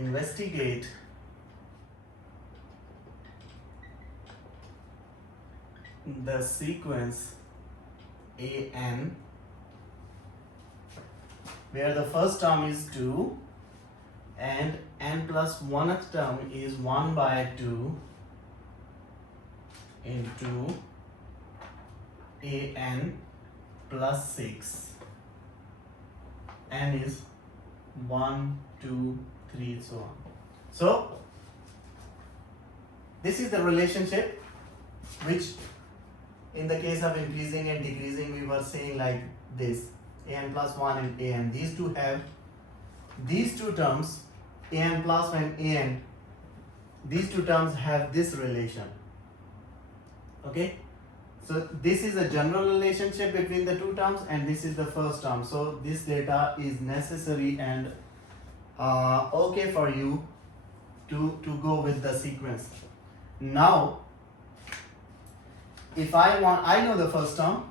investigate the sequence an where the first term is 2 and n plus 1th term is 1 by 2 into an plus 6. N is 1, 2, 3, so on. So this is the relationship which in the case of increasing and decreasing we were saying like this, an plus 1 and an. These two have these two terms, an plus and an, these two terms have this relation. Okay, so this is a general relationship between the two terms and this is the first term. So this data is necessary and okay for you to go with the sequence. Now if I know the first term.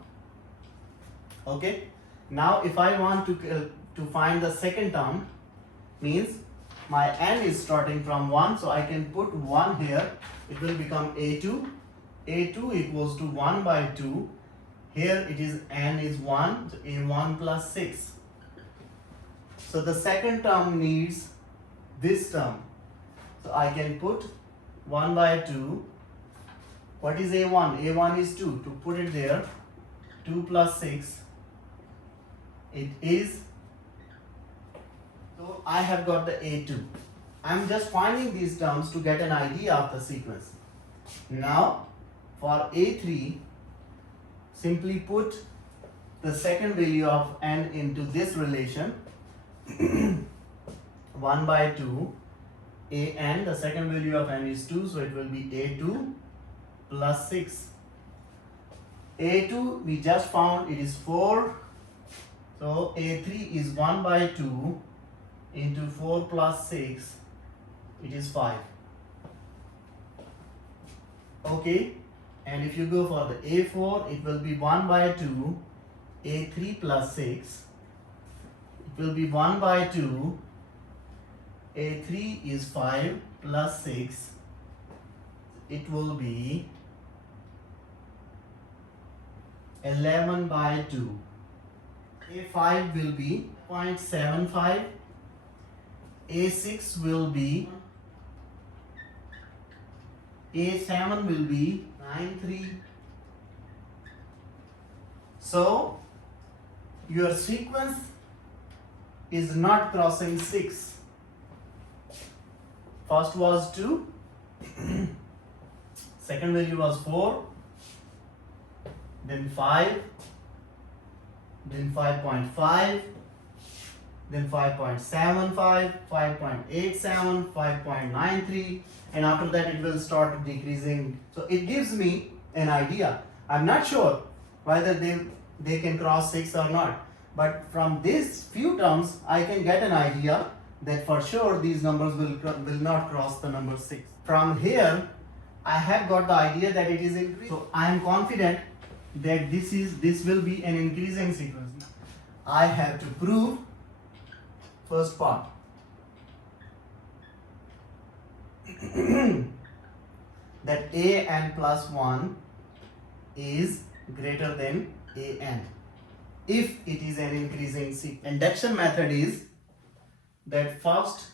Okay, now if I want to find the second term, means my n is starting from 1, so I can put 1 here. It will become a2 equals to 1 by 2. Here it is n is 1, so a1 plus 6. So the second term needs this term, so I can put 1 by 2. What is a1? A1 is 2. To put it there, 2 plus 6, it is, so I have got the a2. I'm just finding these terms to get an idea of the sequence. Now for a3, simply put the second value of n into this relation 1 by 2 an, the second value of n is 2, so it will be a2 plus 6. a2 we just found, it is 4, so a3 is 1 by 2 into 4 plus 6, it is 5. Okay, and if you go for the a4, it will be 1 by 2 a3 plus 6, it will be 1 by 2 a3 is 5 plus 6, it will be 11 by 2. A5 will be 0.75, A6 will be, A7 will be 9.3. So your sequence is not crossing 6. First was 2, second value was 4, then 5, then 5.5, then 5.75, 5.87, 5.93, and after that it will start decreasing. So it gives me an idea. I'm not sure whether they can cross 6 or not, but from these few terms I can get an idea that for sure these numbers will not cross the number 6. From here I have got the idea that it is increasing. So I am confident that this will be an increasing sequence. I have to prove first part. That an plus 1 is greater than an if it is an increasing sequence. Induction method is that first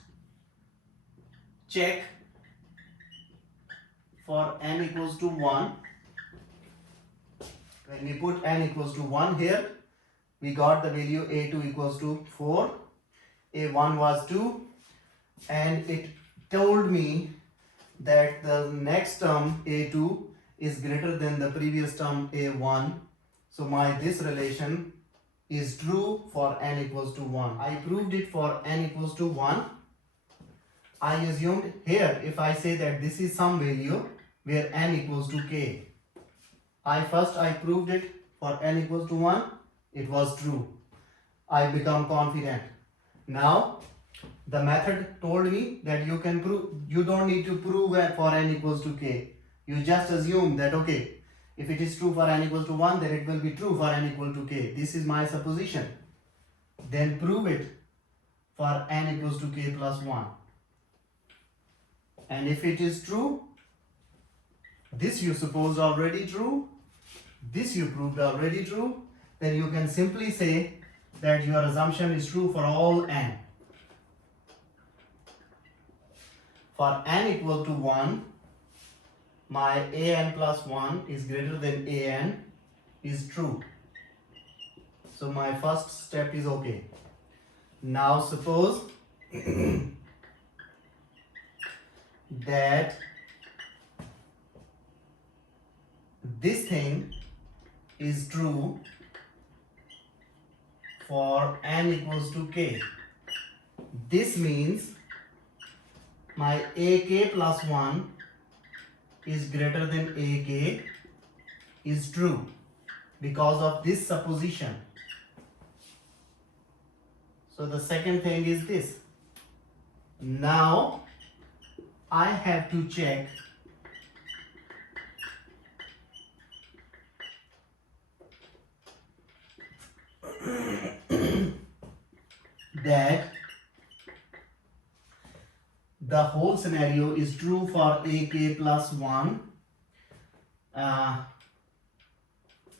check for n equals to 1. When we put n equals to 1 here, we got the value a2 equals to 4, a1 was 2, and it told me that the next term a2 is greater than the previous term a1. So this relation is true for n equals to 1. I proved it for n equals to 1. I assumed here, if I say that this is some value where n equals to k, I proved it for n equals to 1, it was true. I become confident. Now the method told me that you can prove, you don't need to prove it for n equals to k. You just assume that okay, if it is true for n equals to 1, then it will be true for n equal to k. This is my supposition. Then prove it for n equals to k plus 1. And if it is true, this you supposed already true, this you proved already true, then you can simply say that your assumption is true for all n. For n equal to 1, my an plus 1 is greater than an is true. So my first step is okay. Now suppose that this thing is true for n equals to k. This means my ak plus 1 is greater than ak is true because of this supposition. So the second thing is this. Now I have to check that the whole scenario is true for ak plus 1.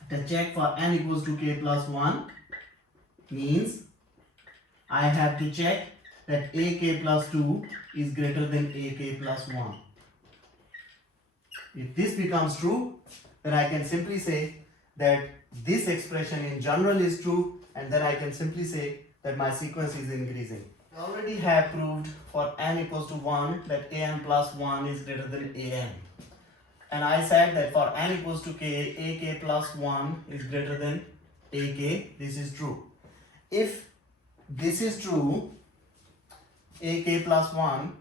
The check for n equals to k plus 1 means I have to check that ak plus 2 is greater than ak plus 1. If this becomes true, then I can simply say that this expression in general is true, and then I can simply say that my sequence is increasing. I already have proved for n equals to 1 that an plus 1 is greater than an. And I said that for n equals to k, ak plus 1 is greater than ak. This is true. If this is true, ak plus 1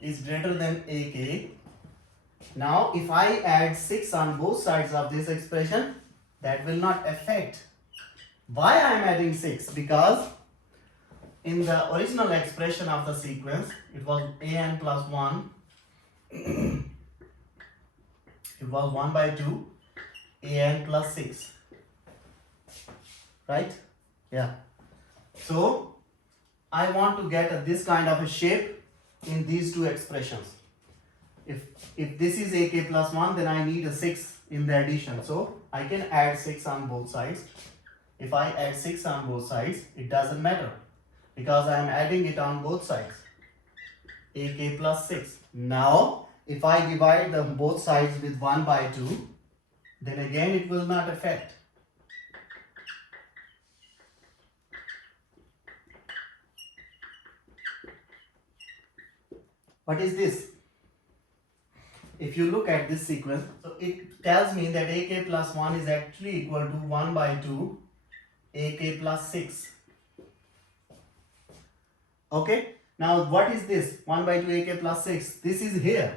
is greater than ak. Now if I add 6 on both sides of this expression, that will not affect. Why I am adding 6? Because in the original expression of the sequence, it was an plus 1. It was 1 by 2, an plus 6. Right? Yeah. So I want to get this kind of a shape in these two expressions. If this is ak plus 1, then I need a 6 in the addition. So I can add 6 on both sides. If I add 6 on both sides, it doesn't matter because I am adding it on both sides. ak plus 6. Now if I divide them both sides with 1 by 2, then again it will not affect. What is this? If you look at this sequence, so it tells me that ak plus 1 is actually equal to 1 by 2 ak plus 6. Okay, now what is this? 1 by 2 ak plus 6. This is here.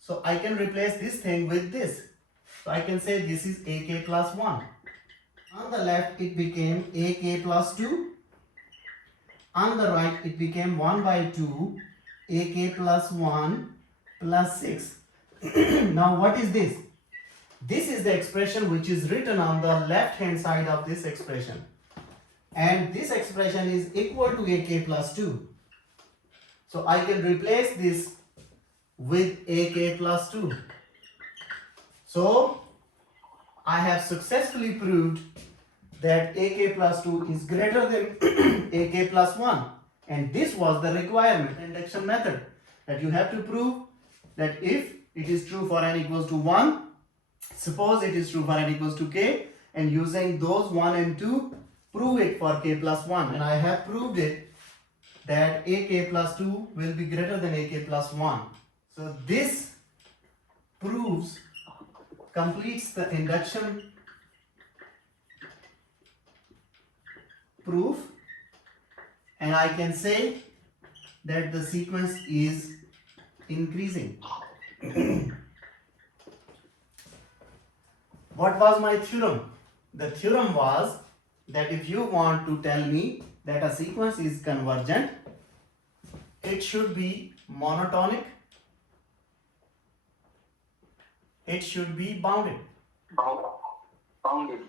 So I can replace this thing with this. So I can say this is ak plus 1. On the left it became ak plus 2. On the right it became 1 by 2 ak plus 1 plus 6. Now what is this? This is the expression which is written on the left hand side of this expression. And this expression is equal to ak plus 2. So I can replace this with ak plus 2. So I have successfully proved that ak plus 2 is greater than ak plus 1. And this was the requirement induction method, that you have to prove that if it is true for n equals to 1, suppose it is true for n equals to k, and using those 1 and 2, prove it for k plus 1. And I have proved it that ak plus 2 will be greater than ak plus 1. So this completes the induction proof, and I can say that the sequence is increasing. What was my theorem? The theorem was that if you want to tell me that a sequence is convergent, it should be monotonic, it should be bounded. Bounded.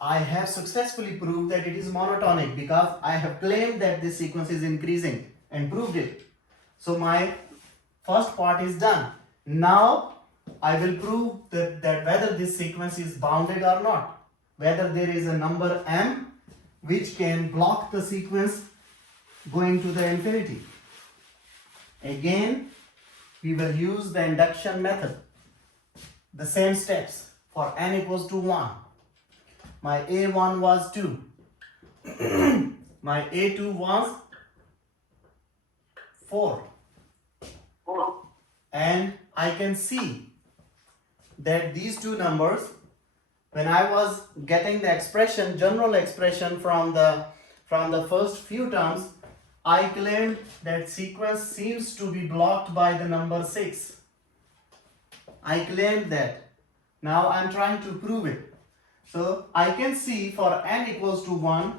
I have successfully proved that it is monotonic because I have claimed that this sequence is increasing, and proved it. So my first part is done. Now I will prove that whether this sequence is bounded or not, whether there is a number m which can block the sequence going to the infinity. Again, we will use the induction method. The same steps for n equals to 1. My a1 was 2. My a2 was 4. And I can see that these two numbers, when I was getting the expression, general expression from the first few terms, I claimed that sequence seems to be blocked by the number 6. I claimed that. Now I am trying to prove it. So I can see for n equals to 1,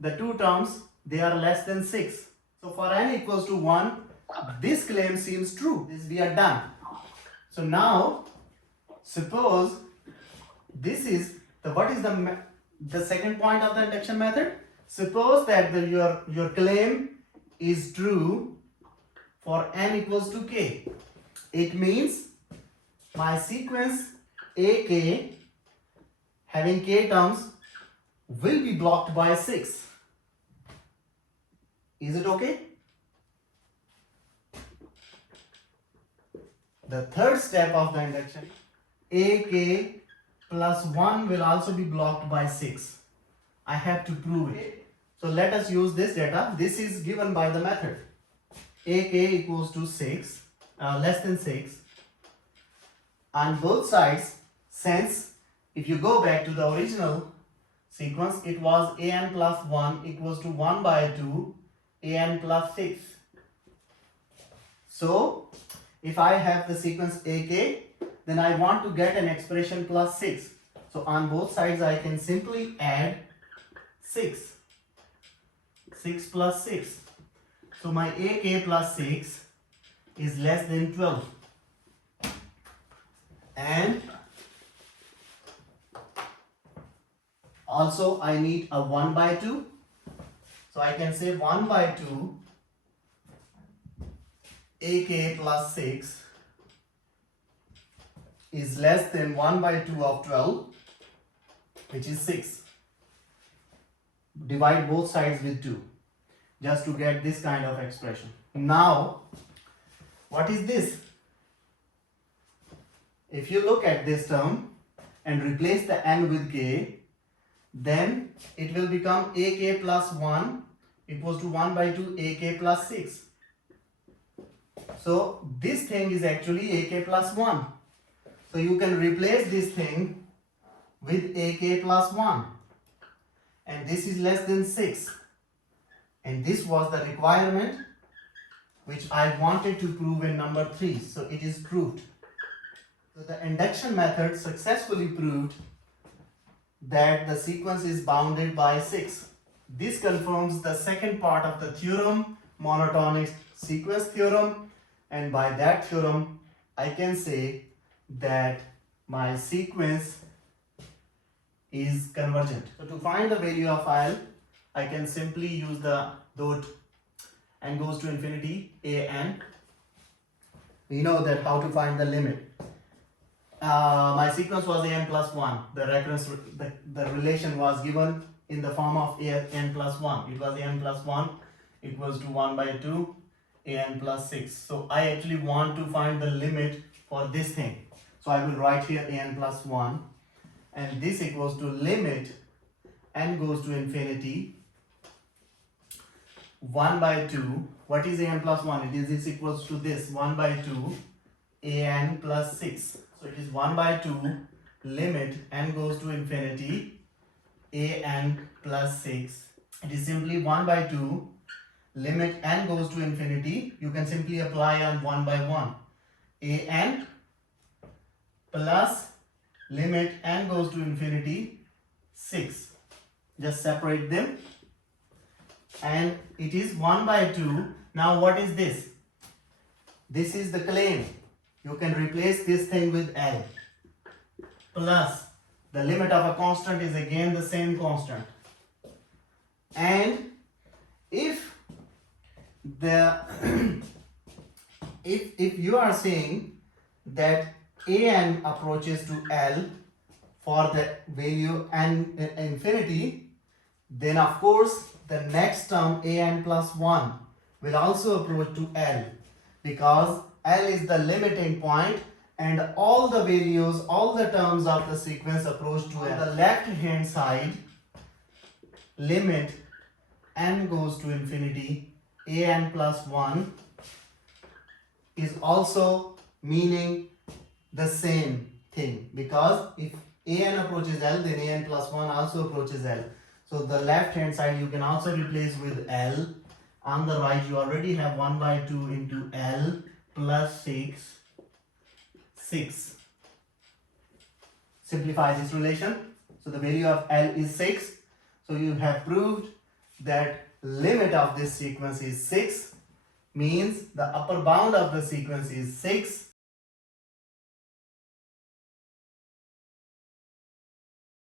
the two terms, they are less than 6. So for n equals to 1, this claim seems true. This we are done. So now, suppose this is what is the second point of the induction method? Suppose that your claim is true for n equals to k. It means my sequence AK having k terms will be blocked by 6. Is it okay? The third step of the induction, AK plus 1 will also be blocked by 6. I have to prove it. So let us use this data. This is given by the method. AK equals to 6, less than 6. On both sides, since if you go back to the original sequence, it was an plus 1 equals to 1 by 2, an plus 6. So, if I have the sequence AK, then I want to get an expression plus 6. So, on both sides, I can simply add 6. 6 plus 6. So, my AK plus 6 is less than 12. And also I need a 1 by 2. So I can say 1 by 2 AK plus 6 is less than 1 by 2 of 12, which is 6. Divide both sides with 2 just to get this kind of expression. Now, what is this? If you look at this term and replace the n with k, then it will become AK plus 1 equals to 1 by 2 AK plus 6. So this thing is actually AK plus 1. So you can replace this thing with AK plus 1. And this is less than 6. And this was the requirement which I wanted to prove in number 3. So it is proved. So the induction method successfully proved that the sequence is bounded by 6. This confirms the second part of the theorem, monotonic sequence theorem, and by that theorem I can say that my sequence is convergent. So to find the value of L, I can simply use the dot n goes to infinity an. We know that how to find the limit. My sequence was an plus 1. The recurrence, the relation was given in the form of an plus 1. It was an plus 1 equals to 1 by 2 an plus 6. So I actually want to find the limit for this thing. So I will write here an plus 1, and this equals to limit n goes to infinity 1 by 2. What is an plus 1? It is equals to this 1 by 2 an plus 6. So it is 1 by 2 limit n goes to infinity an plus 6. It is simply 1 by 2 limit n goes to infinity. You can simply apply on 1 by 1. An plus limit n goes to infinity 6. Just separate them. And it is 1 by 2. Now what is this? This is the claim. You can replace this thing with L. Plus the limit of a constant is again the same constant. And if the if you are saying that an approaches to L for the value n infinity, then of course the next term an plus 1 will also approach to L, because L is the limiting point and all the values, all the terms of the sequence approach to L. On the left hand side, limit n goes to infinity, an plus 1 is also meaning the same thing, because if an approaches L, then an plus 1 also approaches L. So the left hand side you can also replace with L. On the right you already have 1 by 2 into L plus 6. Simplify this relation. So the value of L is 6. So you have proved that limit of this sequence is 6, means the upper bound of the sequence is 6,